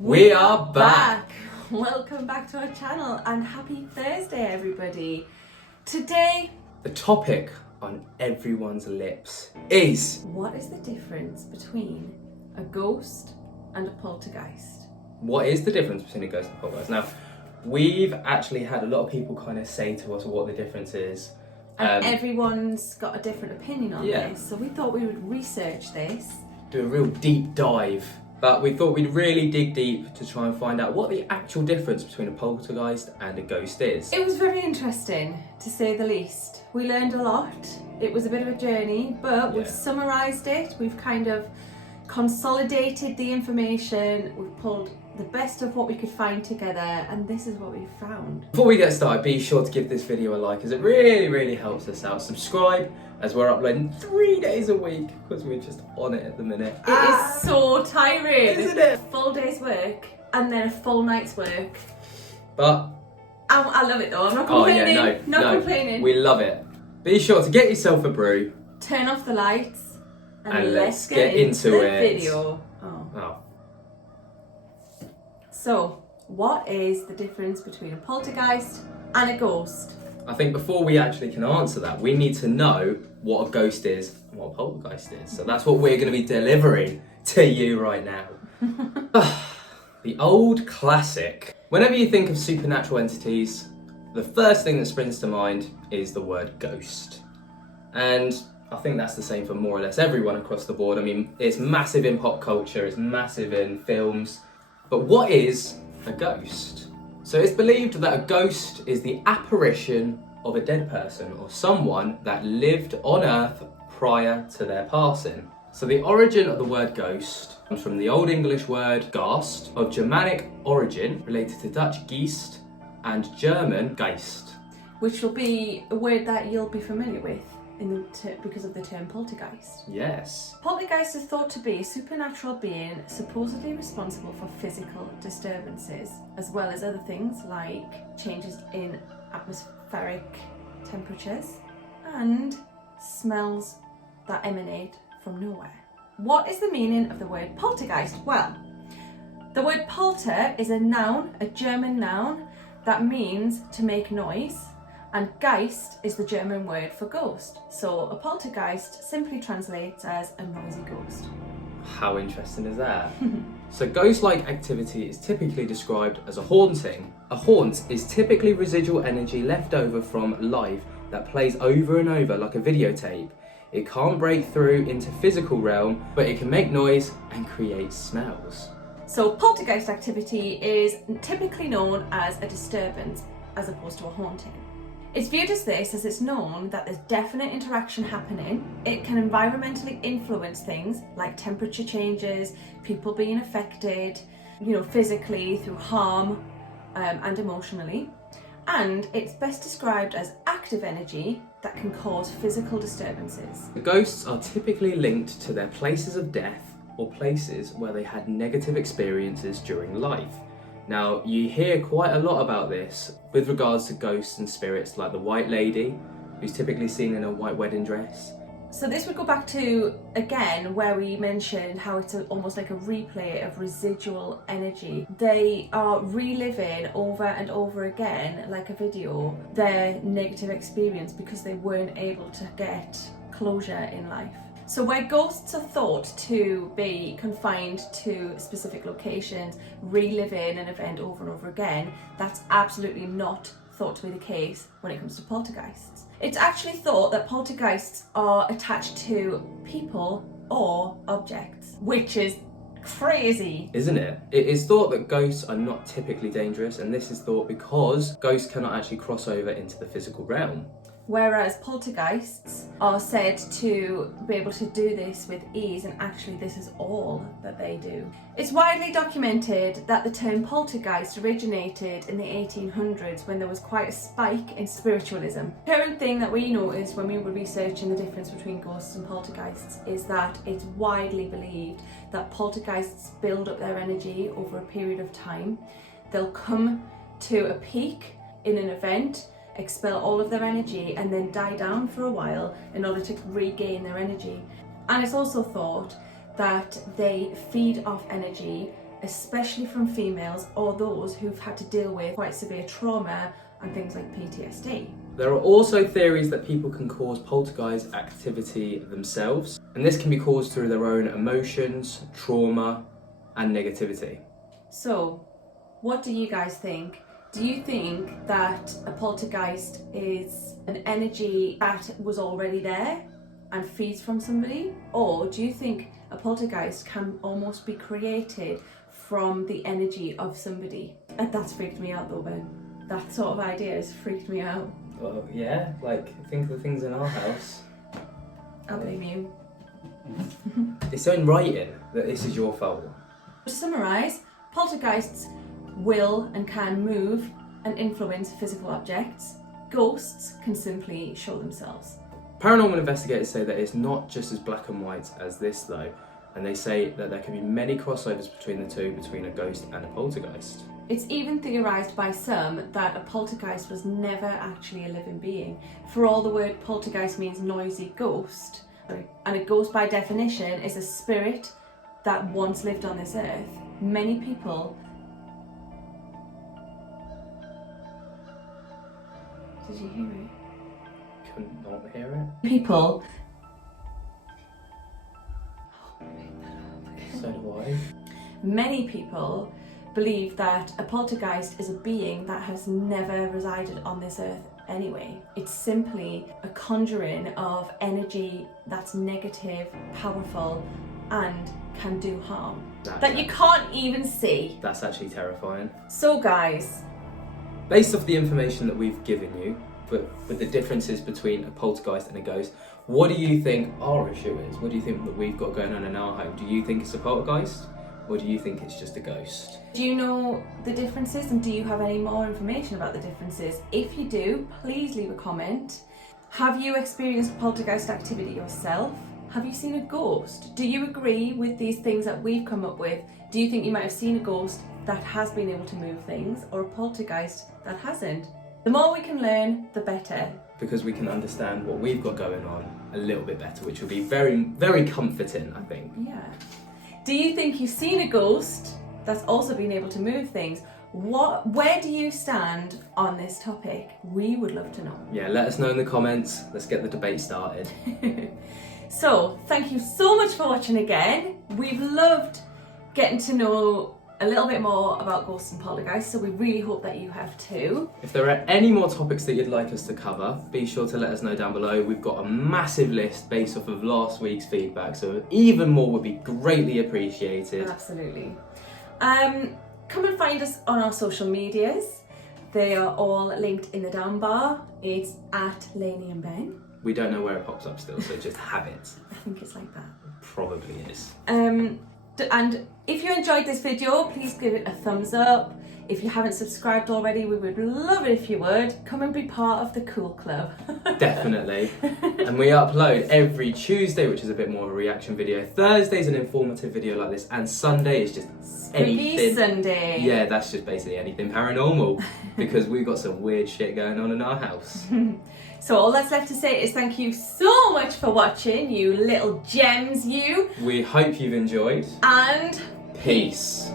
We are back! Welcome back to our channel and happy Thursday, everybody. Today, The topic on everyone's lips is... what is the difference between a ghost and a poltergeist? What is the difference between a ghost and a poltergeist? Now, we've actually had a lot of people kind of say to us what the difference is. And everyone's got a different opinion on this, so we thought we would research this. Do a real deep dive. But we thought we'd really dig deep to try and find out what the actual difference between a poltergeist and a ghost is. It was very interesting, to say the least. We learned a lot. It was a bit of a journey, but we've summarised it. We've kind of consolidated the information. We've pulled the best of what we could find together, and this is what we found. Before we get started, be sure to give this video a like, as it really helps us out. Subscribe, as we're uploading 3 days a week, because we're just on it at the minute. It is so tiring, isn't it? A full day's work and then a full night's work. But I love it though. I'm not complaining. Not complaining. We love it. Be sure to get yourself a brew. Turn off the lights And let's get into the it. video. So, what is the difference between a poltergeist and a ghost? I think before we actually can answer that, we need to know what a ghost is and what a poltergeist is. So that's what we're going to be delivering to you right now. The old classic. Whenever you think of supernatural entities, the first thing that springs to mind is the word ghost. And I think that's the same for more or less everyone across the board. I mean, it's massive in pop culture, it's massive in films. But what is a ghost? So it's believed that a ghost is the apparition of a dead person or someone that lived on Earth prior to their passing. So the origin of the word ghost comes from the Old English word Gast, of Germanic origin, related to Dutch Geest and German Geist. Which will be a word that you'll be familiar with because of the term poltergeist. Yes. Poltergeist is thought to be a supernatural being supposedly responsible for physical disturbances, as well as other things like changes in atmospheric temperatures and smells that emanate from nowhere. What is the meaning of the word poltergeist? Well, the word polter is a noun, a German noun, that means to make noise. And Geist is the German word for ghost. So a poltergeist simply translates as a noisy ghost. How interesting is that? So ghost-like activity is typically described as a haunting. A haunt is typically residual energy left over from life that plays over and over like a videotape. It can't break through into physical realm, but it can make noise and create smells. So poltergeist activity is typically known as a disturbance as opposed to a haunting. It's viewed as this as it's known that there's definite interaction happening. It can environmentally influence things like temperature changes, people being affected, physically through harm and emotionally. And it's best described as active energy that can cause physical disturbances. The ghosts are typically linked to their places of death or places where they had negative experiences during life. Now, you hear quite a lot about this with regards to ghosts and spirits, like the White Lady, who's typically seen in a white wedding dress. So this would go back to, again, where we mentioned how it's almost like a replay of residual energy. They are reliving over and over again, like a video, their negative experience because they weren't able to get closure in life. So where ghosts are thought to be confined to specific locations, reliving an event over and over again, that's absolutely not thought to be the case when it comes to poltergeists. It's actually thought that poltergeists are attached to people or objects, which is crazy. Isn't it? It is thought that ghosts are not typically dangerous, and this is thought because ghosts cannot actually cross over into the physical realm. Whereas poltergeists are said to be able to do this with ease, and actually this is all that they do. It's widely documented that the term poltergeist originated in the 1800s when there was quite a spike in spiritualism. The current thing that we noticed when we were researching the difference between ghosts and poltergeists is that it's widely believed that poltergeists build up their energy over a period of time. They'll come to a peak in an event, expel all of their energy and then die down for a while in order to regain their energy. And it's also thought that they feed off energy especially from females or those who've had to deal with quite severe trauma and things like PTSD. There are also theories that people can cause poltergeist activity themselves, and this can be caused through their own emotions, trauma, and negativity. So, what do you guys think? Do you think that a poltergeist is an energy that was already there and feeds from somebody? Or do you think a poltergeist can almost be created from the energy of somebody? And that's freaked me out though, Ben. That sort of idea has freaked me out. Well, yeah, like, think of the things in our house. I blame you. It's in writing that this is your fault. To summarise, poltergeists will and can move and influence physical objects. Ghosts can simply show themselves. Paranormal investigators say that it's not just as black and white as this though, and they say that there can be many crossovers between the two, between a ghost and a poltergeist. It's even theorised by some that a poltergeist was never actually a living being. For all the word poltergeist means noisy ghost, and a ghost by definition is a spirit that once lived on this earth. Many people... Did you hear it? Couldn't not hear it. People... So do I. Many people believe that a poltergeist is a being that has never resided on this earth anyway. It's simply a conjuring of energy that's negative, powerful, and can do harm. That you can't even see. That's actually terrifying. So guys, based off the information that we've given you, but with the differences between a poltergeist and a ghost, what do you think our issue is? What do you think that we've got going on in our home? Do you think it's a poltergeist? Or do you think it's just a ghost? Do you know the differences, and do you have any more information about the differences? If you do, please leave a comment. Have you experienced poltergeist activity yourself? Have you seen a ghost? Do you agree with these things that we've come up with? Do you think you might have seen a ghost that has been able to move things, or a poltergeist that hasn't? The more we can learn, the better. Because we can understand what we've got going on a little bit better, which will be very, very comforting, I think. Yeah. Do you think you've seen a ghost that's also been able to move things? Where do you stand on this topic? We would love to know. Yeah, let us know in the comments. Let's get the debate started. So, thank you so much for watching again. We've loved getting to know a little bit more about ghosts and poltergeists, so we really hope that you have too. If there are any more topics that you'd like us to cover, be sure to let us know down below. We've got a massive list based off of last week's feedback, so even more would be greatly appreciated. Absolutely. Come and find us on our social medias. They are all linked in the down bar. It's at Lainey and Ben. We don't know where it pops up still, so just have it. I think it's like that. Probably is. And if you enjoyed this video, please give it a thumbs up. If you haven't subscribed already, we would love it if you would. Come and be part of the cool club. Definitely. And we upload every Tuesday, which is a bit more of a reaction video. Thursday's an informative video like this, and Sunday is just anything. Spooky Sunday. Yeah, that's just basically anything paranormal, because we've got some weird shit going on in our house. So all that's left to say is thank you so much for watching, you little gems, you. We hope you've enjoyed. And peace.